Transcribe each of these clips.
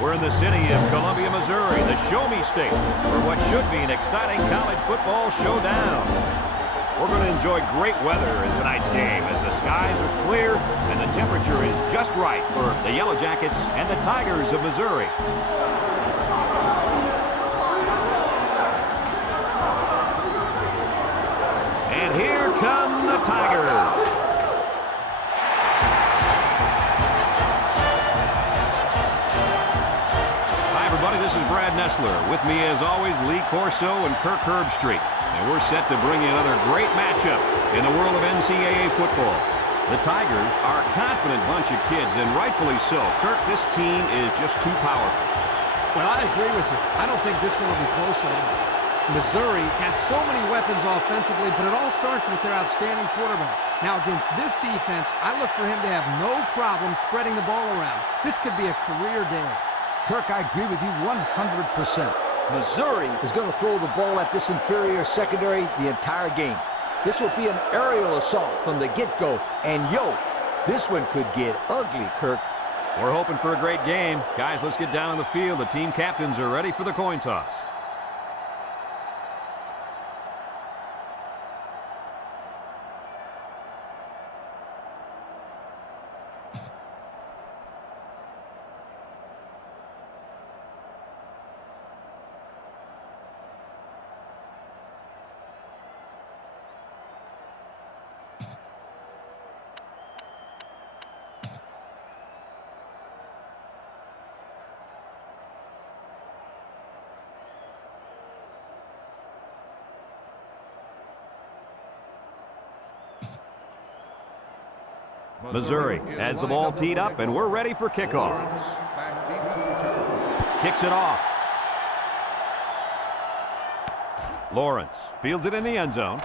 We're in the city of Columbia, Missouri, the Show Me State, for what should be an exciting college football showdown. We're going to enjoy great weather in tonight's game as the skies are clear and the temperature is just right for the Yellow Jackets and the Tigers of Missouri. And here come the Tigers. This is Brad Nessler. With me, as always, Lee Corso and Kirk Herbstreit. And we're set to bring you another great matchup in the world of NCAA football. The Tigers are a confident bunch of kids, and rightfully so. Kirk, this team is just too powerful. Well, I agree with you. I don't think this one will be close at all. Missouri has so many weapons offensively, but it all starts with their outstanding quarterback. Now, against this defense, I look for him to have no problem spreading the ball around. This could be a career day. Kirk, I agree with you 100%. Missouri is going to throw the ball at this inferior secondary the entire game. This will be an aerial assault from the get-go. And, this one could get ugly, Kirk. We're hoping for a great game. Guys, let's get down on the field. The team captains are ready for the coin toss. Missouri has the ball teed up, and we're ready for kickoff. Kicks it off. Lawrence fields it in the end zone.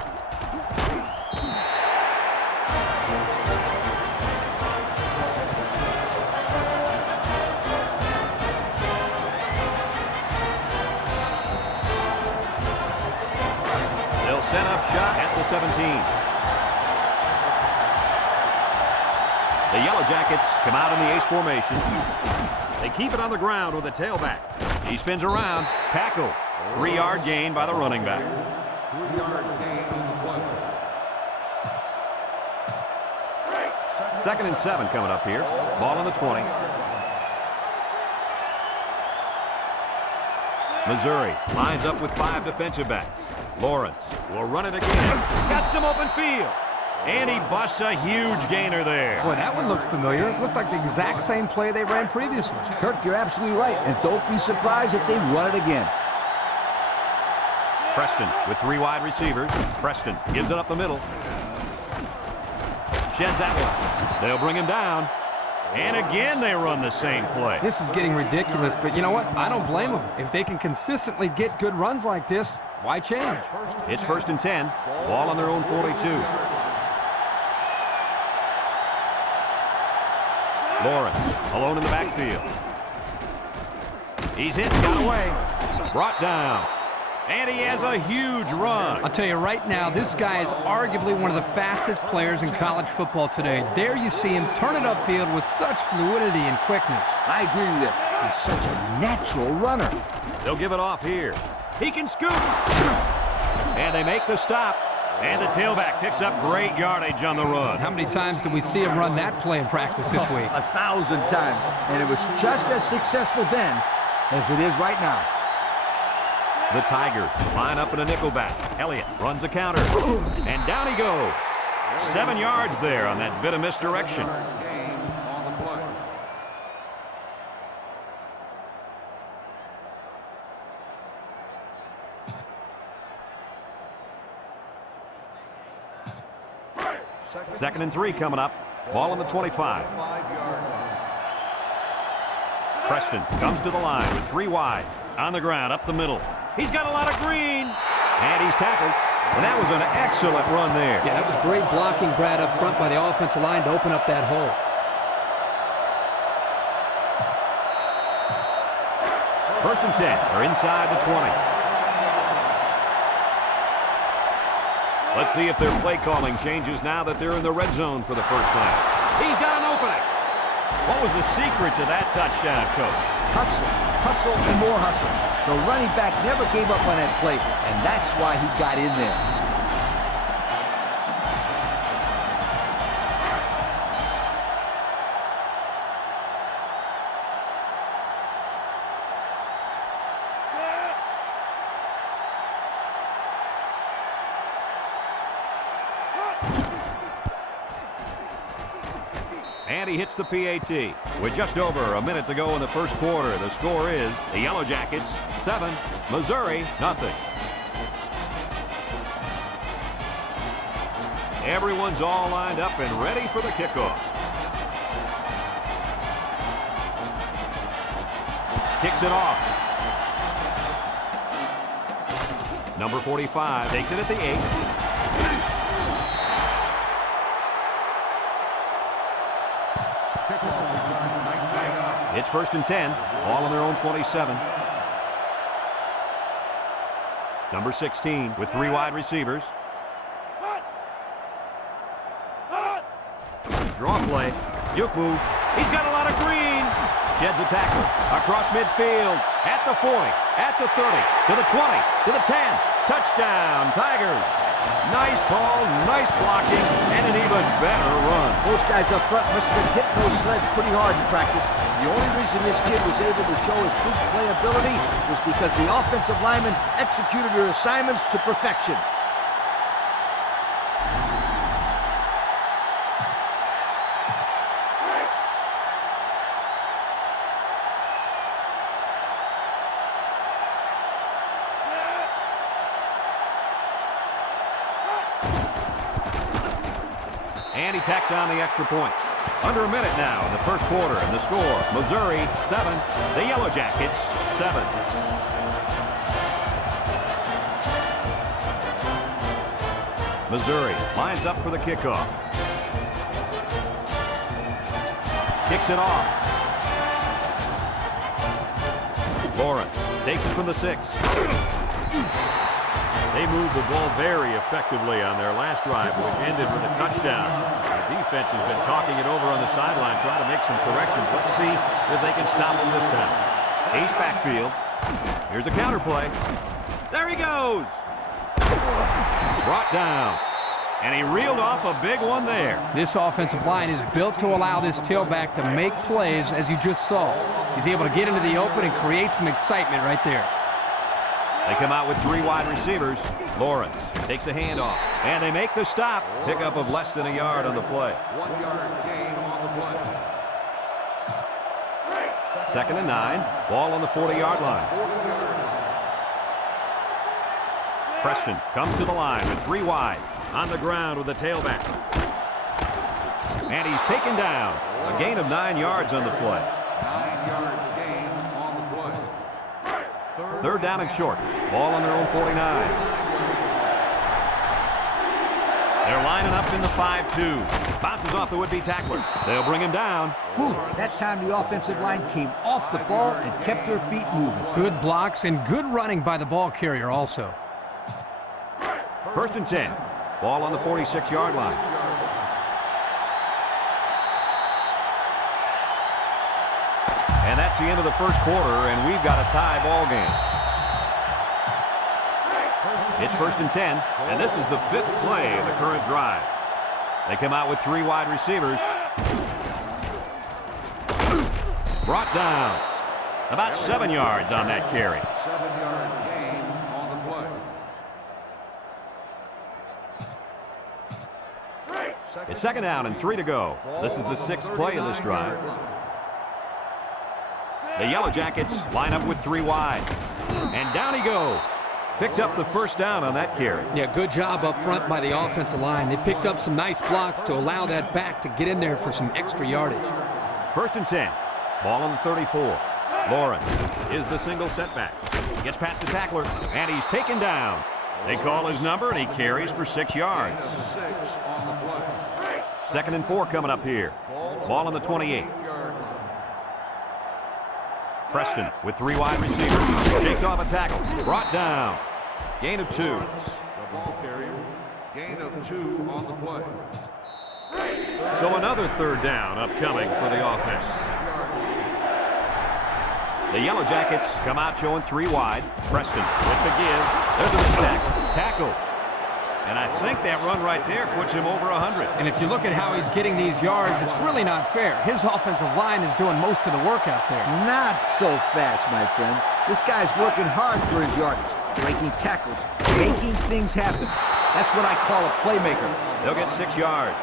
They'll set up shot at the 17. The Yellow Jackets come out in the ace formation. They keep it on the ground with a tailback. He spins around. Tackle. 3-yard gain by the running back. 3-yard gain on the play. 2nd and 7 coming up here. Ball on the 20. Missouri lines up with 5 defensive backs. Lawrence will run it again. Got some open field. And he busts a huge gainer there. Boy, that one looked familiar. It looked like the exact same play they ran previously. Kirk, you're absolutely right. And don't be surprised if they run it again. Preston with 3 wide receivers. Preston gives it up the middle. Sheds that one. They'll bring him down. And again, they run the same play. This is getting ridiculous, but you know what? I don't blame them. If they can consistently get good runs like this, why change? It's 1st and 10. Ball on their own 42. Lawrence alone in the backfield. He's hit, got away, brought down, and he has a huge run. I'll tell you right now, this guy is arguably one of the fastest players in college football today. There you see him turn it upfield with such fluidity and quickness. I agree with it. He's such a natural runner. They'll give it off here. He can scoop. And they make the stop. And the tailback picks up great yardage on the run. How many times did we see him run that play in practice this week? 1,000 times. And it was just as successful then as it is right now. The Tigers line up in a nickelback. Elliott runs a counter. And down he goes. 7 yards there on that bit of misdirection. Second and 3 coming up. Ball on the 25. Preston comes to the line with 3 wide. On the ground, up the middle. He's got a lot of green. And he's tackled. And that was an excellent run there. Yeah, that was great blocking, Brad, up front by the offensive line to open up that hole. First and 10. They're inside the 20. Let's see if their play calling changes now that they're in the red zone for the first time. He's got an opening. What was the secret to that touchdown, Coach? Hustle, hustle, and more hustle. The running back never gave up on that play, and that's why he got in there. And he hits the PAT. With just over a minute to go in the first quarter, the score is the Yellow Jackets 7, Missouri nothing. Everyone's all lined up and ready for the kickoff. Kicks it off. Number 45 takes it at the 8. It's 1st and 10, all on their own 27. Number 16 with 3 wide receivers. Draw play, juke move. He's got a lot of green. Sheds a tackle across midfield, at the 40, at the 30, to the 20, to the 10. Touchdown, Tigers. Nice ball, nice blocking, and an even better run. Those guys up front must have been hitting those sleds pretty hard in practice. The only reason this kid was able to show his big playability was because the offensive linemen executed their assignments to perfection. And he tacks on the extra point. Under a minute now in the first quarter, and the score, Missouri 7, the Yellow Jackets 7. Missouri lines up for the kickoff. Kicks it off. Lawrence takes it from the 6. They moved the ball very effectively on their last drive, which ended with a touchdown. The defense has been talking it over on the sideline, trying to make some corrections. Let's see if they can stop them this time. Ace backfield. Here's a counter play. There he goes. Brought down. And he reeled off a big one there. This offensive line is built to allow this tailback to make plays, as you just saw. He's able to get into the open and create some excitement right there. They come out with 3 wide receivers. Lawrence takes a handoff, and they make the stop. Pickup of less than a yard on the play. 1 yard gain on the play. 2nd and 9. Ball on the 40-yard line. Preston comes to the line with 3 wide. On the ground with the tailback. And he's taken down. A gain of 9 yards on the play. 9 yard gain on the play. 3rd down and short. Ball on their own 49. They're lining up in the 5-2. Bounces off the would-be tackler. They'll bring him down. Whew, that time the offensive line came off the ball and kept their feet moving. Good blocks and good running by the ball carrier also. 1st and 10. Ball on the 46-yard line. And that's the end of the first quarter, and we've got a tie ball game. It's 1st and 10, and this is the 5th play of the current drive. They come out with 3 wide receivers. Brought down. About 7 yards on that carry. 7 yard gain on the play. It's 2nd down and 3 to go. This is the 6th play of this drive. The Yellow Jackets line up with 3 wide. And down he goes. Picked up the 1st down on that carry. Yeah, good job up front by the offensive line. They picked up some nice blocks to allow that back to get in there for some extra yardage. 1st and 10. Ball on the 34. Lawrence is the single setback. Gets past the tackler, and he's taken down. They call his number, and he carries for 6 yards. 6 on the play. 2nd and 4 coming up here. Ball on the 28. Preston with 3 wide receivers. Takes off a tackle. Brought down. Gain of 2. The ball carrier. Gain of 2 on the play. So another 3rd down upcoming for the offense. The Yellow Jackets come out showing 3 wide. Preston with the give. There's a mistake. Tackle. And I think that run right there puts him over 100. And if you look at how he's getting these yards, it's really not fair. His offensive line is doing most of the work out there. Not so fast, my friend. This guy's working hard for his yardage, breaking tackles, making things happen. That's what I call a playmaker. They'll get 6 yards.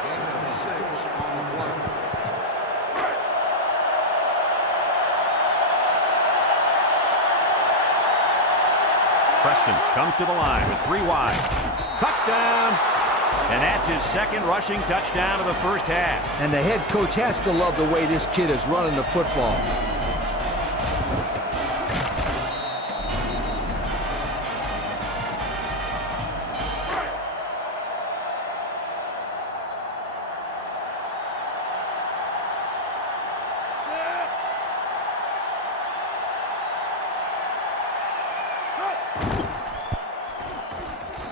Preston comes to the line with 3 wide. Touchdown! And that's his second rushing touchdown of the first half. And the head coach has to love the way this kid is running the football.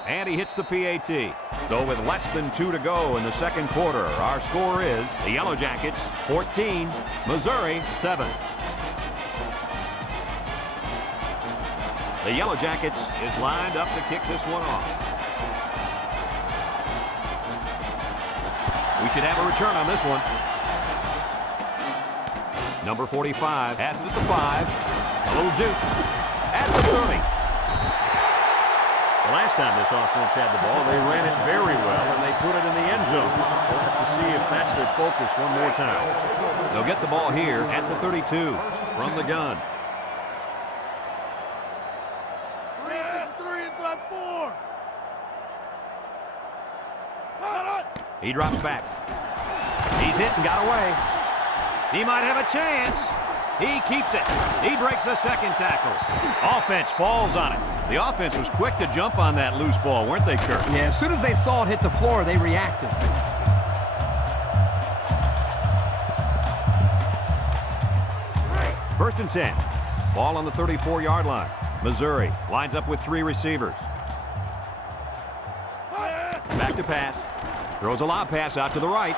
And he hits the PAT. So with less than 2 to go in the second quarter, our score is the Yellow Jackets 14, Missouri 7. The Yellow Jackets is lined up to kick this one off. We should have a return on this one. Number 45 has it at the 5. A little juke at the 30. The last time this offense had the ball, they ran it very well, and they put it in the end zone. We'll have to see if that's their focus one more time. They'll get the ball here at the 32 from the gun. 3 inside 4. He drops back. He's hit and got away. He might have a chance. He keeps it. He breaks the second tackle. Offense falls on it. The offense was quick to jump on that loose ball, weren't they, Kurt? Yeah, as soon as they saw it hit the floor, they reacted. First and 10. Ball on the 34-yard line. Missouri lines up with 3 receivers. Back to pass. Throws a lob pass out to the right.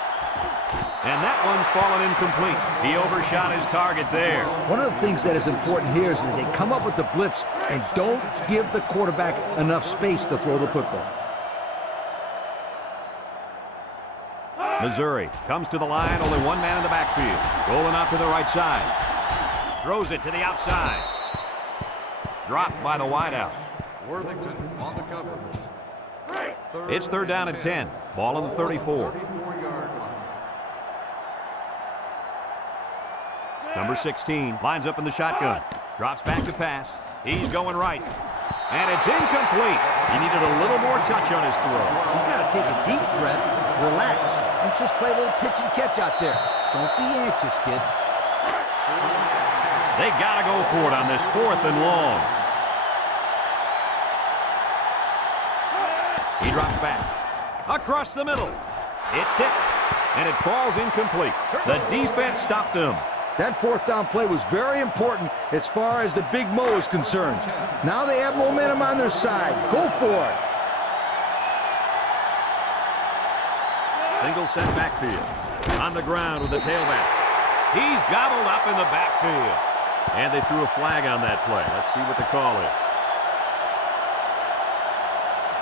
And that one's fallen incomplete. He overshot his target there. One of the things that is important here is that they come up with the blitz and don't give the quarterback enough space to throw the football. Missouri comes to the line, only 1 man in the backfield. Rolling out to the right side. Throws it to the outside. Dropped by the wideout. Worthington on the cover. It's 3rd down and 10. Ball on the 34. 34-yard line. Number 16 lines up in the shotgun. Drops back to pass. He's going right. And it's incomplete. He needed a little more touch on his throw. He's got to take a deep breath, relax, and just play a little pitch and catch out there. Don't be anxious, kid. They got to go for it on this 4th and long. He drops back. Across the middle. It's tipped. And it falls incomplete. The defense stopped him. That 4th down play was very important as far as the Big Mo is concerned. Now they have momentum on their side. Go for it. Single set backfield. On the ground with the tailback. He's gobbled up in the backfield. And they threw a flag on that play. Let's see what the call is.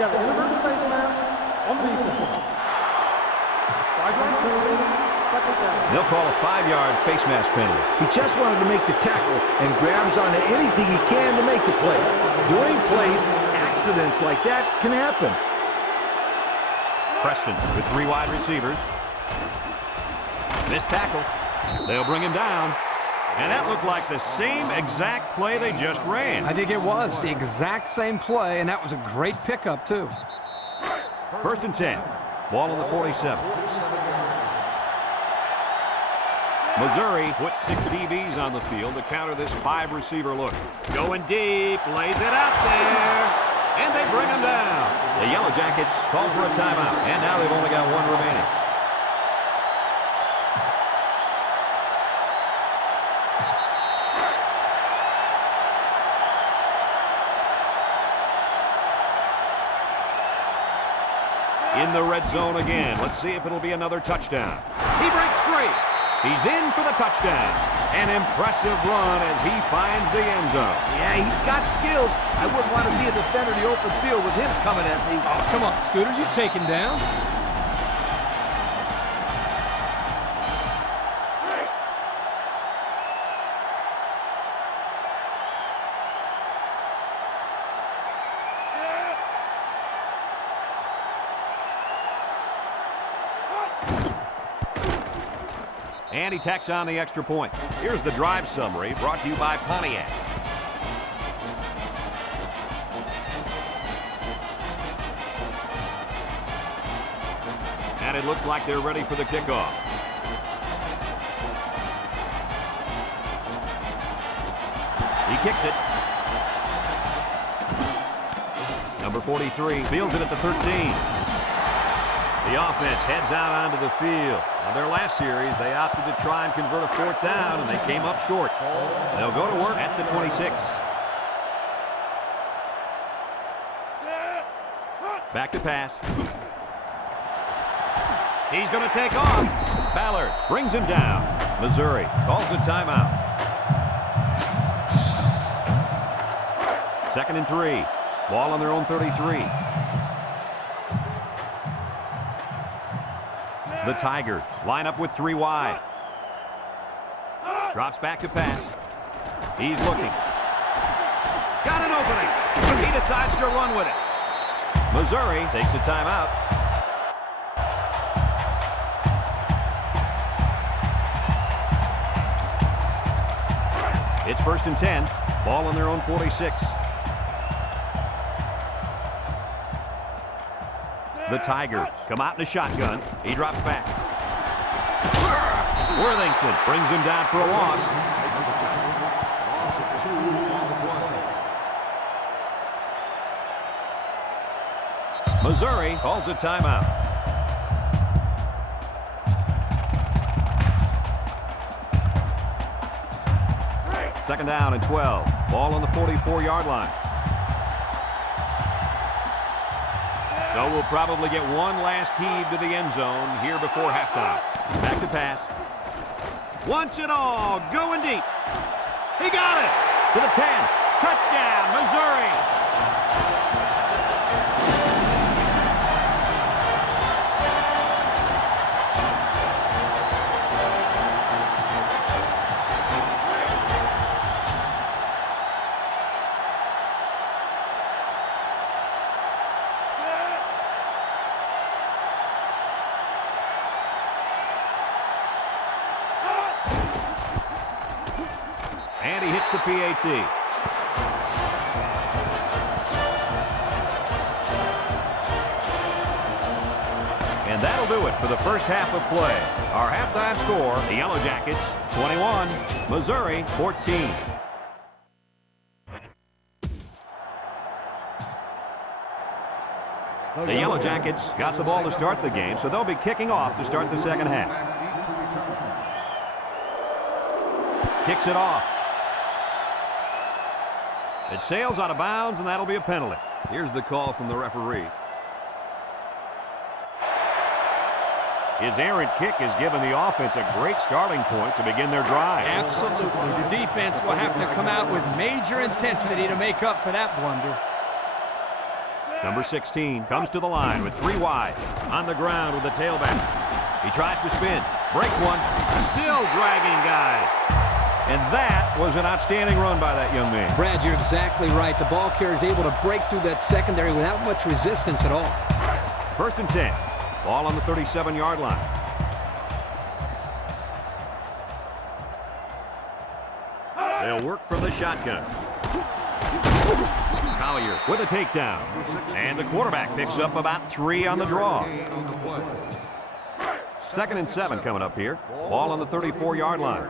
Got an inadvertent face mask on the defense. 5-yard penalty, 2nd down. They'll call a 5-yard face mask penalty. He just wanted to make the tackle and grabs onto anything he can to make the play. During plays, accidents like that can happen. Preston with 3 wide receivers. Missed tackle. They'll bring him down. And that looked like the same exact play they just ran. I think it was the exact same play, and that was a great pickup, too. 1st and 10. Ball on the 47. Missouri puts 6 DBs on the field to counter this 5-receiver look. Going deep, lays it out there, and they bring him down. The Yellow Jackets call for a timeout, and now they've only got 1 remaining. In the red zone again. Let's see if it'll be another touchdown. He breaks free. He's in for the touchdown. An impressive run as he finds the end zone. Yeah, he's got skills. I wouldn't want to be a defender in the open field with him coming at me. Oh, come on, Scooter. You take him down. And he tacks on the extra point. Here's the drive summary brought to you by Pontiac. And it looks like they're ready for the kickoff. He kicks it. Number 43 fields it at the 13. The offense heads out onto the field. On their last series, they opted to try and convert a 4th down, and they came up short. They'll go to work at the 26. Back to pass. He's going to take off. Ballard brings him down. Missouri calls a timeout. 2nd and 3. Ball on their own 33. The Tigers line up with 3 wide. Drops back to pass. He's looking. Got an opening. He decides to run with it. Missouri takes a timeout. It's 1st and 10. Ball on their own 46. The Tigers come out in a shotgun. He drops back. Worthington brings him down for a loss. Loss of 2 on the play. Missouri calls a timeout. Second down and 12. Ball on the 44-yard line. So we'll probably get one last heave to the end zone here before halftime. Back to pass. Wants it all. Going deep. He got it. To the 10. Touchdown, Missouri. And he hits the PAT. And that'll do it for the first half of play. Our halftime score, the Yellow Jackets 21, Missouri 14. The Yellow Jackets got the ball to start the game, so they'll be kicking off to start the second half. Kicks it off. It sails out of bounds, and that'll be a penalty. Here's the call from the referee. His errant kick has given the offense a great starting point to begin their drive. Absolutely. The defense will have to come out with major intensity to make up for that blunder. Number 16 comes to the line with 3 wide. On the ground with the tailback. He tries to spin. Breaks one. Still dragging guys. And that was an outstanding run by that young man. Brad, you're exactly right. The ball carrier is able to break through that secondary without much resistance at all. 1st and 10. Ball on the 37-yard line. They'll work from the shotgun. Collier with a takedown. And the quarterback picks up about 3 on the draw. 2nd and 7 coming up here. Ball on the 34-yard line.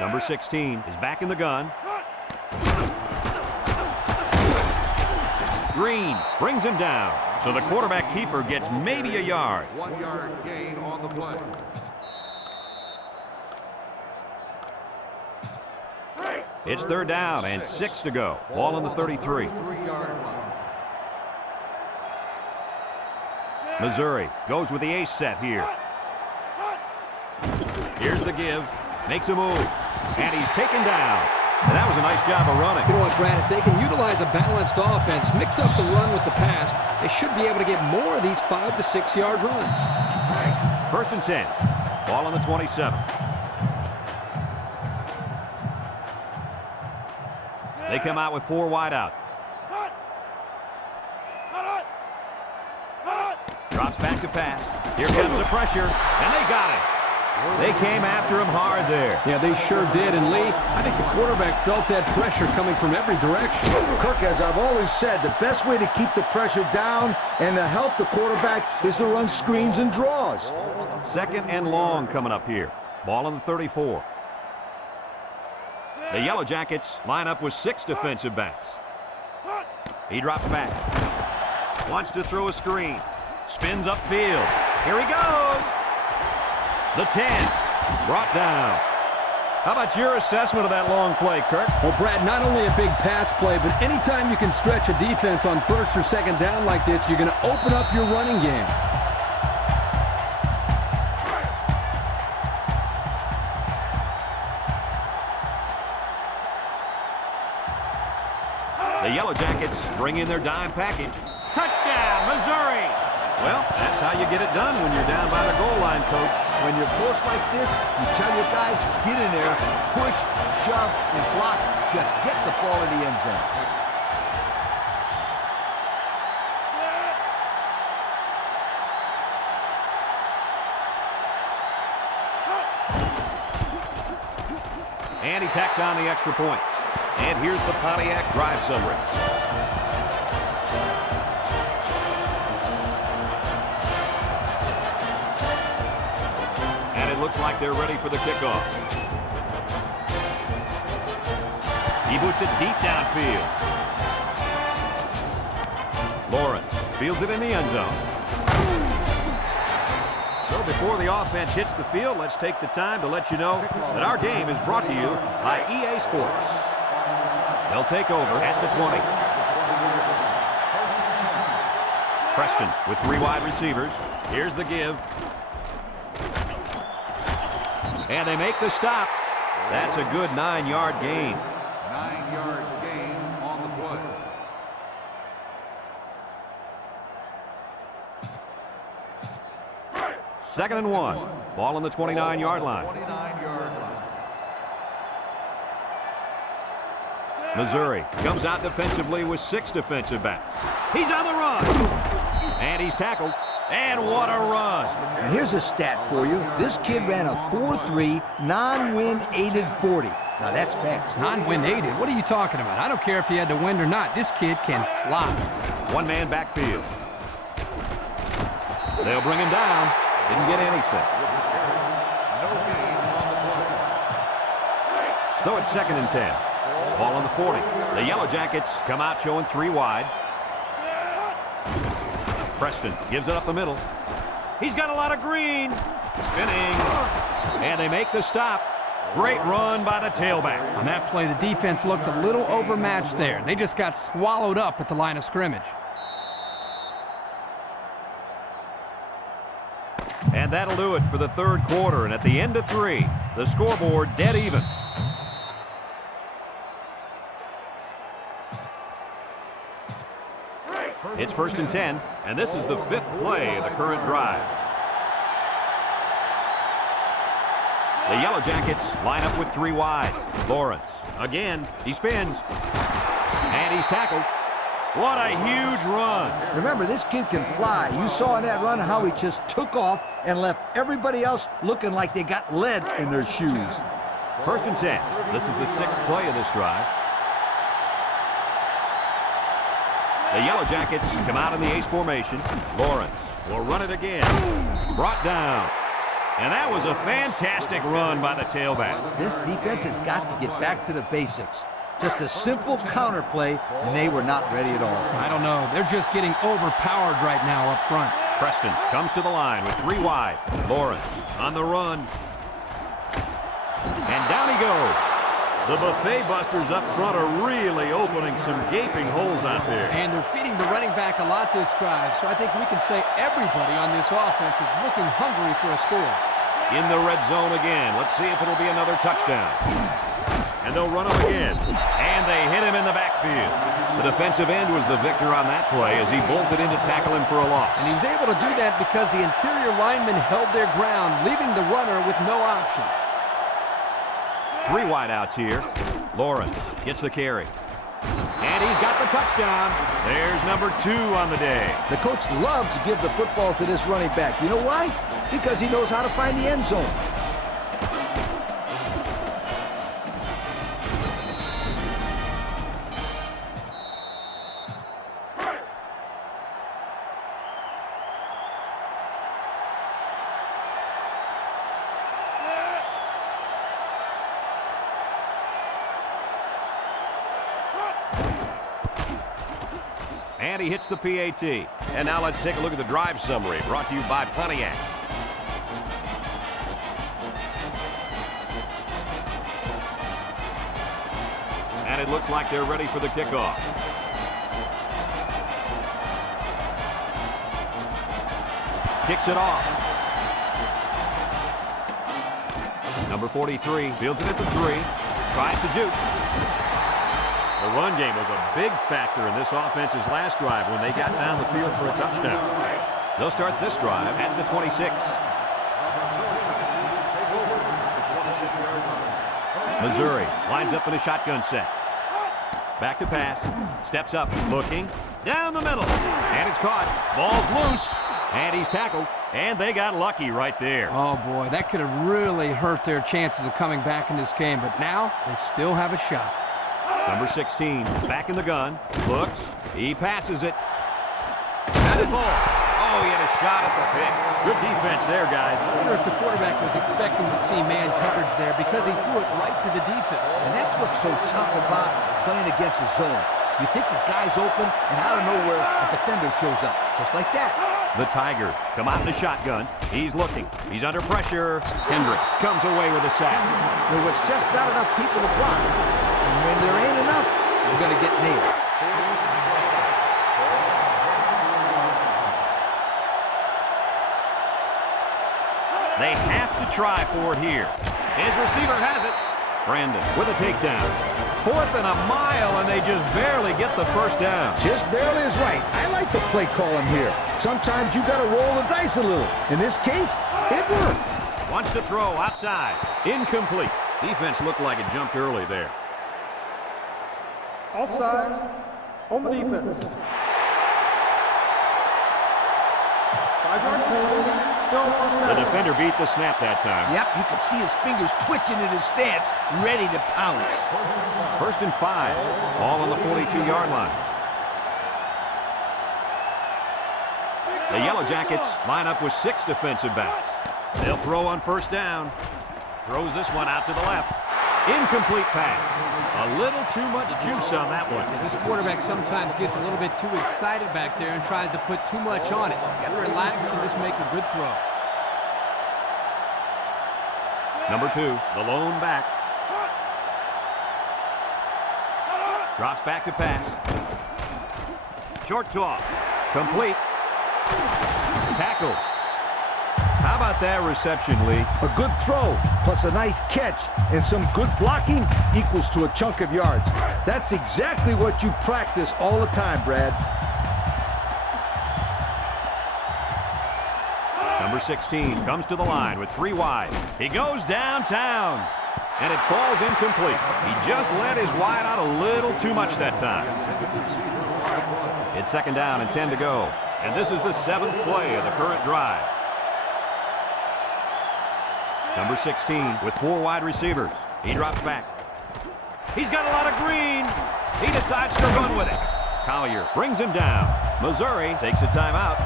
Number 16 is back in the gun. Green brings him down. So the quarterback keeper gets maybe a yard. 1 yard gain on the play. It's 3rd down and 6 to go. Ball on the 33. 3-yard line. Missouri goes with the ace set here. Here's the give. Makes a move. And he's taken down. And that was a nice job of running. You know what, Brad? If they can utilize a balanced offense, mix up the run with the pass, they should be able to get more of these 5 to 6 yard runs. First and 10. Ball on the 27. They come out with 4 wide out. Drops back to pass. Here comes the pressure, and they got it. They came after him hard there. Yeah, they sure did. And Lee, I think the quarterback felt that pressure coming from every direction. Kirk, as I've always said, the best way to keep the pressure down and to help the quarterback is to run screens and draws. Second and long coming up here. Ball on the 34. The Yellow Jackets line up with 6 defensive backs. He drops back. Wants to throw a screen. Spins upfield. Here he goes. The 10. Brought down. How about your assessment of that long play, Kirk? Well, Brad, not only a big pass play, but anytime you can stretch a defense on first or second down like this, you're going to open up your running game. The Yellow Jackets bring in their dime package. Touchdown, Missouri! Well, that's how you get it done when you're down by the goal line, Coach. When you're close like this, you tell your guys, get in there, push, shove, and block. Just get the ball in the end zone. And he tacks on the extra point. And here's the Pontiac drive summary. And it looks like they're ready for the kickoff. He boots it deep downfield. Lawrence fields it in the end zone. So before the offense hits the field, let's take the time to let you know that our game is brought to you by EA Sports. They'll take over at the 20. Preston with 3 wide receivers. Here's the give. And they make the stop. That's a good 9-yard gain. 9-yard gain on the play. Second and 1. Ball on the 29-yard line. 29-yard line. Missouri comes out defensively with 6 defensive backs. He's on the run. And he's tackled. And what a run. And here's a stat for you. This kid ran a 4.3 non-win aided 40. Now that's fast. Non-win aided? What are you talking about? I don't care if he had to win or not. This kid can fly. 1-man backfield. They'll bring him down. Didn't get anything. No gain on the play. So it's second and 10. Ball on the 40. The Yellow Jackets come out showing 3 wide. Preston gives it up the middle. He's got a lot of green. Spinning. And they make the stop. Great run by the tailback. On that play, the defense looked a little overmatched there. They just got swallowed up at the line of scrimmage. And that'll do it for the third quarter. And at the end of 3, the scoreboard dead even. It's first and 10, and this is the 5th play of the current drive. The Yellow Jackets line up with 3 wide. Lawrence, again, he spins. And he's tackled. What a huge run. Remember, this kid can fly. You saw in that run how he just took off and left everybody else looking like they got lead in their shoes. First and 10. This is the 6th play of this drive. The Yellow Jackets come out in the ace formation. Lawrence will run it again. Brought down. And that was a fantastic run by the tailback. This defense has got to get back to the basics. Just a simple counter play, and they were not ready at all. I don't know. They're just getting overpowered right now up front. Preston comes to the line with 3 wide. Lawrence on the run. And down he goes. The buffet busters up front are really opening some gaping holes out there. And they're feeding the running back a lot this drive, so I think we can say everybody on this offense is looking hungry for a score. In the red zone again. Let's see if it'll be another touchdown. And they'll run him again. And they hit him in the backfield. The defensive end was the victor on that play as he bolted in to tackle him for a loss. And he was able to do that because the interior linemen held their ground, leaving the runner with no options. 3 wideouts here. Lauren gets the carry. And he's got the touchdown. There's number 2 on the day. The coach loves to give the football to this running back. You know why? Because he knows how to find the end zone. And he hits the PAT. And now let's take a look at the drive summary brought to you by Pontiac. And it looks like they're ready for the kickoff. Kicks it off. Number 43 fields it at the 3. Tries to juke. The run game was a big factor in this offense's last drive when they got down the field for a touchdown. They'll start this drive at the 26. Missouri lines up in a shotgun set. Back to pass. Steps up, looking. Down the middle. And it's caught. Ball's loose. And he's tackled. And they got lucky right there. Oh, boy, that could have really hurt their chances of coming back in this game. But now they still have a shot. Number 16 is back in the gun. Looks. He passes it. Got it ball. Oh, he had a shot at the pick. Good defense there, guys. I wonder if the quarterback was expecting to see man coverage there because he threw it right to the defense. And that's what's so tough about playing against a zone. You think the guy's open, and out of nowhere, a defender shows up. Just like that. The Tigers come out in the shotgun. He's looking. He's under pressure. Hendrick comes away with a sack. There was just not enough people to block. And when there ain't enough, you're going to get nailed. They have to try for it here. His receiver has it. Brandon with a takedown. 4th and a mile, and they just barely get the first down. Just barely is right. I like the play calling here. Sometimes you got to roll the dice a little. In this case, it worked. Wants to throw outside. Incomplete. Defense looked like it jumped early there. Offsides on the defense. 5-yard penalty. Still first down. The defender beat the snap that time. Yep, you can see his fingers twitching in his stance, ready to pounce. 1st and 5. Ball on the 42-yard line. The Yellow Jackets line up with 6 defensive backs. They'll throw on first down. Throws this one out to the left. Incomplete pass. A little too much juice on that one. This quarterback sometimes gets a little bit too excited back there and tries to put too much on it. He's got to relax and just make a good throw. Number 2, the lone back. Drops back to pass. Short toss. Complete. Tackle. How about that reception, Lee? A good throw, plus a nice catch, and some good blocking equals to a chunk of yards. That's exactly what you practice all the time, Brad. Number 16 comes to the line with 3 wide. He goes downtown, and it falls incomplete. He just let his wide out a little too much that time. It's 2nd down and 10 to go, and this is the 7th play of the current drive. Number 16 with 4 wide receivers. He drops back. He's got a lot of green. He decides to run with it. Collier brings him down. Missouri takes a timeout.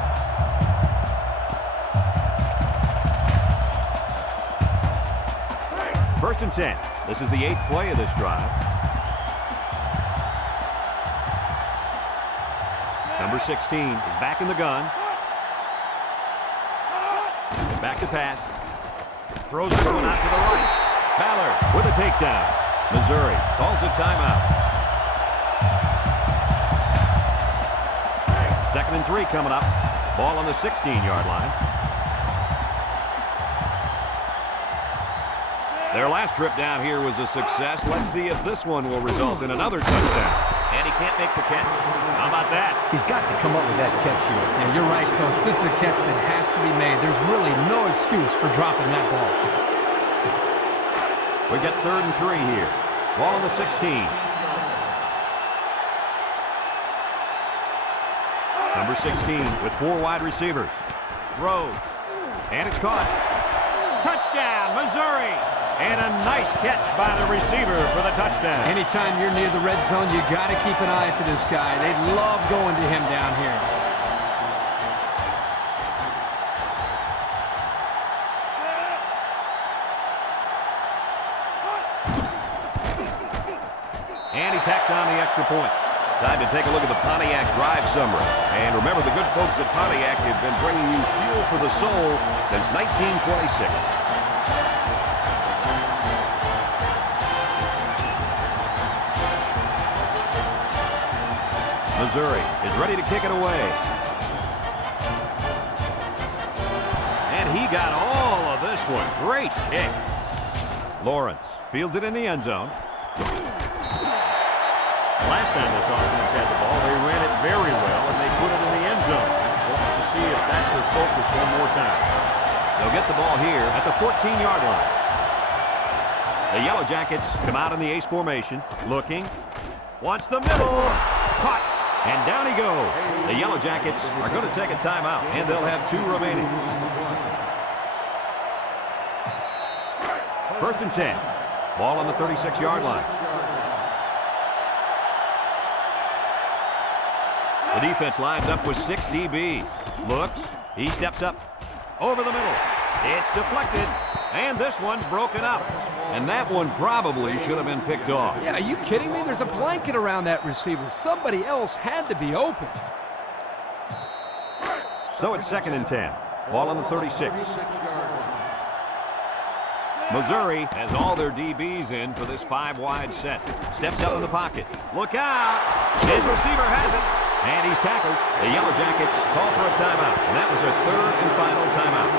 First and 10. This is the 8th play of this drive. Number 16 is back in the gun. Back to pass. Throws this one out to the right. Ballard with a takedown. Missouri calls a timeout. 2nd and 3 coming up. Ball on the 16-yard line. Their last trip down here was a success. Let's see if this one will result in another touchdown. And he can't make the catch. How about that? He's got to come up with that catch here. And you're right, Coach. This is a catch that has to be made. There's really no excuse for dropping that ball. We get 3rd and 3 here. Ball on the 16. Number 16 with 4 wide receivers. Throws. And it's caught. Touchdown, Missouri. And a nice catch by the receiver for the touchdown. Anytime you're near the red zone, you got to keep an eye for this guy. They love going to him down here. And he tacks on the extra point. Time to take a look at the Pontiac drive summary. And remember, the good folks at Pontiac have been bringing you fuel for the soul since 1926. Missouri is ready to kick it away. And he got all of this one. Great kick. Lawrence fields it in the end zone. Last time this offense had the ball, they ran it very well, and they put it in the end zone. We'll have to see if that's their focus one more time. They'll get the ball here at the 14-yard line. The Yellow Jackets come out in the ace formation. Looking. Wants the middle. Caught. And down he goes. The Yellow Jackets are going to take a timeout, and they'll have 2 remaining. 1st and 10. Ball on the 36-yard line. The defense lines up with 6 DBs. Looks. He steps up. Over the middle. It's deflected. And this one's broken up. And that one probably should have been picked off. Yeah, are you kidding me? There's a blanket around that receiver. Somebody else had to be open. So it's 2nd and 10. Ball on the 36. Missouri has all their DBs in for this 5-wide set. Steps up in the pocket. Look out. His receiver has it. And he's tackled. The Yellow Jackets call for a timeout. And that was their 3rd and final timeout.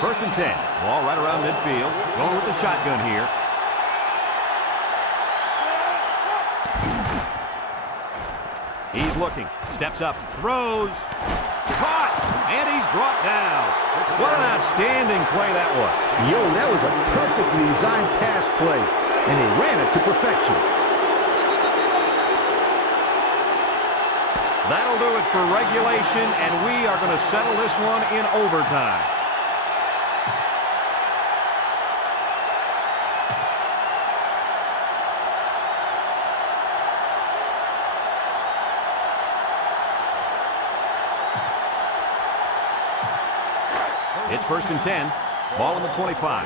First and 10. Ball right around midfield. Going with the shotgun here. He's looking. Steps up. Throws. Caught. And he's brought down. What an outstanding play that was. Yo, that was a perfectly designed pass play, and they ran it to perfection. That'll do it for regulation, and we are going to settle this one in overtime. It's 1st and 10. Ball on the 25.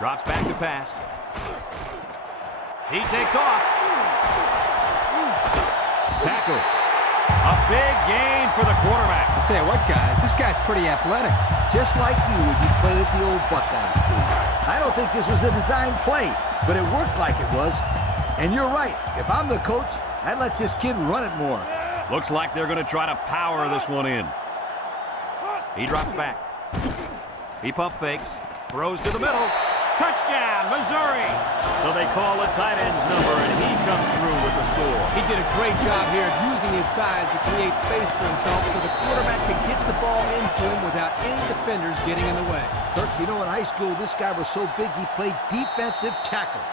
Drops back to pass. He takes off. Tackle. A big gain for the quarterback. I'll tell you what, guys, this guy's pretty athletic. Just like you when you played at the old Buckeye School. I don't think this was a design play, but it worked like it was. And you're right. If I'm the coach, I'd let this kid run it more. Looks like they're going to try to power this one in. He drops back. He pump fakes. Throws to the middle. Touchdown, Missouri! So they call a tight end's number, and he comes through with the score. He did a great job here of using his size to create space for himself so the quarterback could get the ball into him without any defenders getting in the way. Kirk, you know, in high school, this guy was so big he played defensive tackle.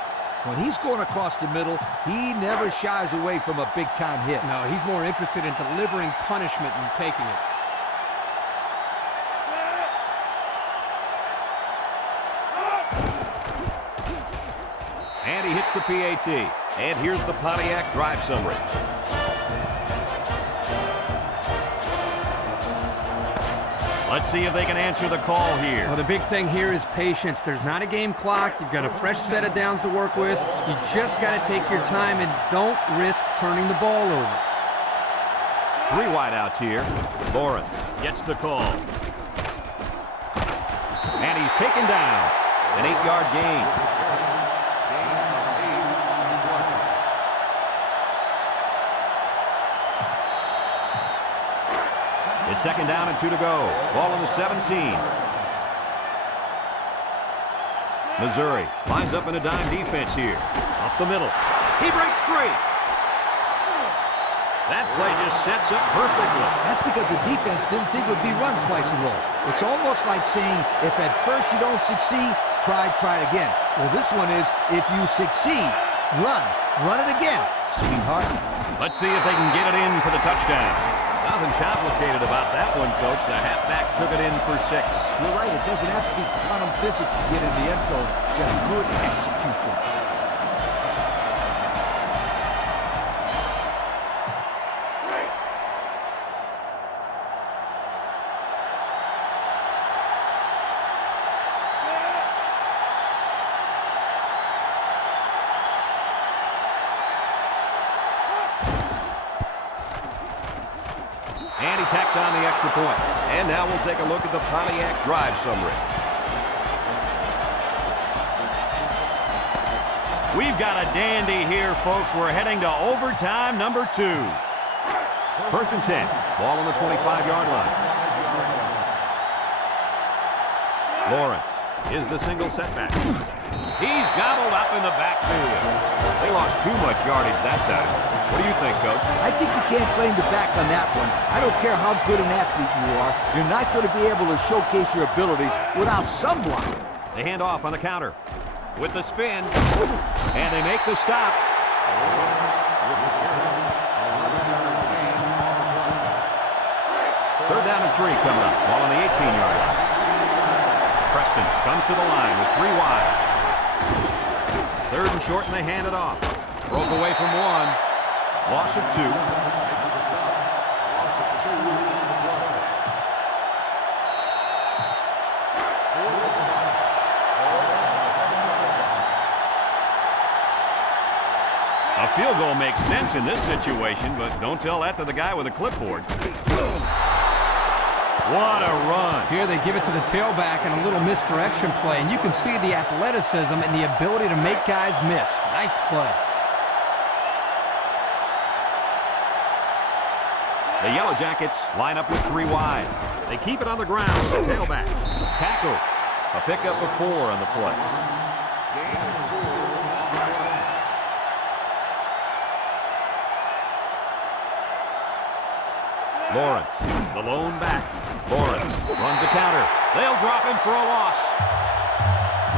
When he's going across the middle, he never shies away from a big-time hit. No, he's more interested in delivering punishment than taking it. And he hits the PAT. And here's the Pontiac drive summary. Let's see if they can answer the call here. Well, the big thing here is patience. There's not a game clock. You've got a fresh set of downs to work with. You just got to take your time and don't risk turning the ball over. 3 wideouts here. Lawrence gets the call. And he's taken down. An 8-yard gain. It's 2nd down and 2 to go. Ball on the 17. Missouri lines up in a dime defense here. Up the middle. He breaks free. That play just sets up perfectly. That's because the defense didn't think it would be run twice in a row. It's almost like saying, if at first you don't succeed, try it again. Well, this one is, if you succeed, run it again, sweetheart. Let's see if they can get it in for the touchdown. Nothing complicated about that one, Coach. The halfback took it in for 6. You're right, it doesn't have to be quantum physics to get in the end zone. Just good execution. And he tacks on the extra point. And now we'll take a look at the Pontiac drive summary. We've got a dandy here, folks. We're heading to overtime number 2. 1st and 10. Ball on the 25-yard line. Lawrence is the single setback. He's gobbled up in the backfield. They lost too much yardage that time. What do you think, Coach? I think you can't blame the back on that one. I don't care how good an athlete you are. You're not going to be able to showcase your abilities without some block. They hand off on the counter with the spin, and they make the stop. 3rd down and 3 coming up. Ball on the 18-yard line. Preston comes to the line with 3 wide. 3rd and short, and they hand it off. Broke away from 1. Loss of 2. A field goal makes sense in this situation, but don't tell that to the guy with a clipboard. What a run. Here they give it to the tailback and a little misdirection play, and you can see the athleticism and the ability to make guys miss. Nice play. The Yellow Jackets line up with 3 wide. They keep it on the ground with the tailback. Tackle. A pickup of 4 on the play. Lawrence, the lone back. Lawrence runs a counter. They'll drop him for a loss.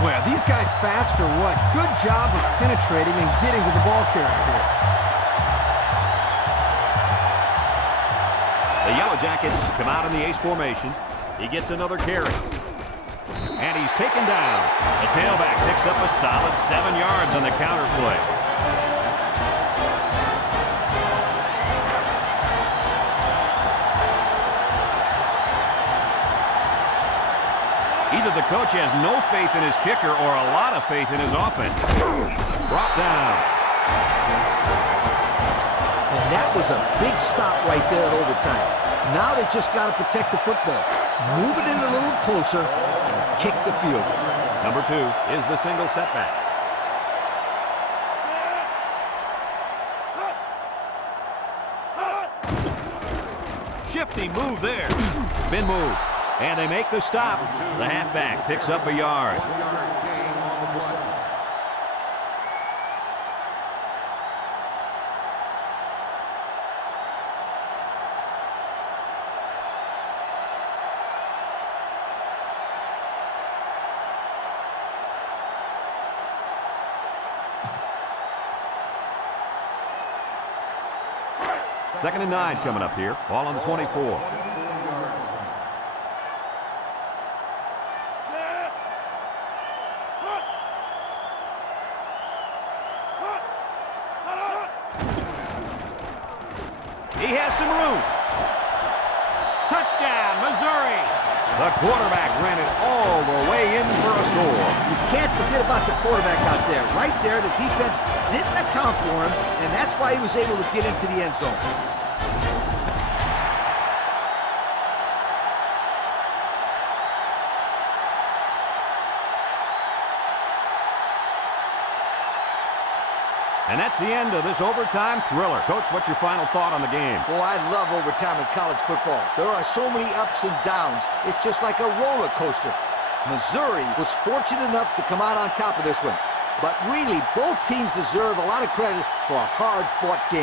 Well, these guys fast or what? Good job of penetrating and getting to the ball carrier here. The Yellow Jackets come out in the ace formation. He gets another carry. And he's taken down. The tailback picks up a solid 7 yards on the counter play. Either the coach has no faith in his kicker or a lot of faith in his offense. Brought down. And that was a big stop right there at overtime. Now they just got to protect the football. Move it in a little closer and kick the field goal. Number 2 is the single setback. Shifty move there. Spin move. And they make the stop. The halfback picks up a yard. 1 yard gain on the play. Second and 9 coming up here. Ball on the 24. He has some room. Touchdown, Missouri. The quarterback ran it all the way in for a score. You can't forget about the quarterback out there. Right there, the defense didn't account for him, and that's why he was able to get into the end zone. And that's the end of this overtime thriller. Coach, what's your final thought on the game? Boy, I love overtime in college football. There are so many ups and downs. It's just like a roller coaster. Missouri was fortunate enough to come out on top of this one. But really, both teams deserve a lot of credit for a hard-fought game.